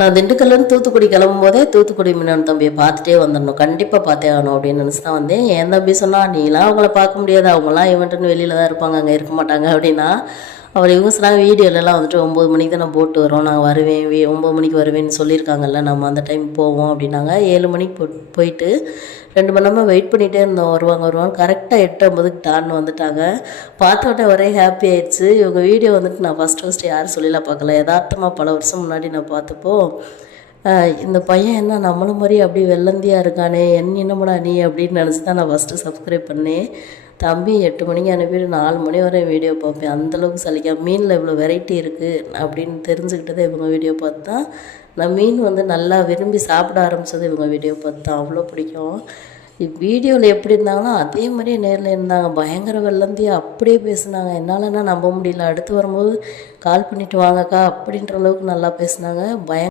நான் திண்டுக்கல்லேருந்து தூத்துக்குடி கிளம்பும்போதே தூத்துக்குடி மீனவன் தம்பியை பார்த்துட்டே வந்துடணும், கண்டிப்பாக பார்த்தே ஆகணும் அப்படின்னு நினச்சி தான் வந்தேன். என் தம்பி சொன்னால் நீலாம் அவங்கள பார்க்க முடியாது, அவங்களாம் இவன்ட்டுன்னு வெளியில் தான் இருப்பாங்க, அங்கே இருக்க மாட்டாங்க அப்படின்னா. அவர் இவங்க சொன்னாங்க வீடியோலலாம் வந்துட்டு 9 மணிக்கு தான் நான் போட்டு வரோம், நான் வருவேன் 9 மணிக்கு வருவேன்னு சொல்லியிருக்காங்கல்ல, நம்ம அந்த டைம் போவோம் அப்படின்னாங்க. 7 மணிக்கு போயிட்டு 2 மணி நேரமாக வெயிட் பண்ணிகிட்டே இருந்தோம், வருவாங்க கரெக்டாக 8:50க்கு டான்னு வந்துட்டாங்க. பார்த்தோன்னே ஒரே ஹாப்பி ஆயிடுச்சு. இவங்க வீடியோ வந்துட்டு நான் ஃபஸ்ட்டு யாரும் சொல்லிலாம் பார்க்கல, யதார்த்தமாக பல வருஷம் முன்னாடி நான் பார்த்தப்போ இந்த பையன் என்ன நம்மள மாதிரி அப்படி வெள்ளந்தியாக இருக்கானே, என்னடா நீ அப்படின்னு நினச்சி தான் நான் ஃபஸ்ட்டு சப்ஸ்கிரைப் பண்ணேன். தம்பி 8 மணிக்கு அனுப்பிட்டு 4 மணி வரை வீடியோ பார்ப்பேன், அந்தளவுக்கு சலிக்காம. மீனில் இவ்வளோ வெரைட்டி இருக்குது அப்படின்னு தெரிஞ்சுக்கிட்டதே இவங்க வீடியோ பார்த்து தான். நான் மீன் வந்து நல்லா விரும்பி சாப்பிட ஆரம்பித்தது இவங்க வீடியோ பார்த்து தான், அவ்வளோ பிடிக்கும். வீடியோவில் எப்படி இருந்தாங்களோ அதே மாதிரியே நேரில் இருந்தாங்க, பயங்கர வெள்ளந்தியாக அப்படியே பேசுனாங்க. என்னாலன்னா நம்ப முடியல. அடுத்து வரும்போது கால் பண்ணிவிட்டு வாங்கக்கா அப்படின்ற அளவுக்கு நல்லா பேசுனாங்க.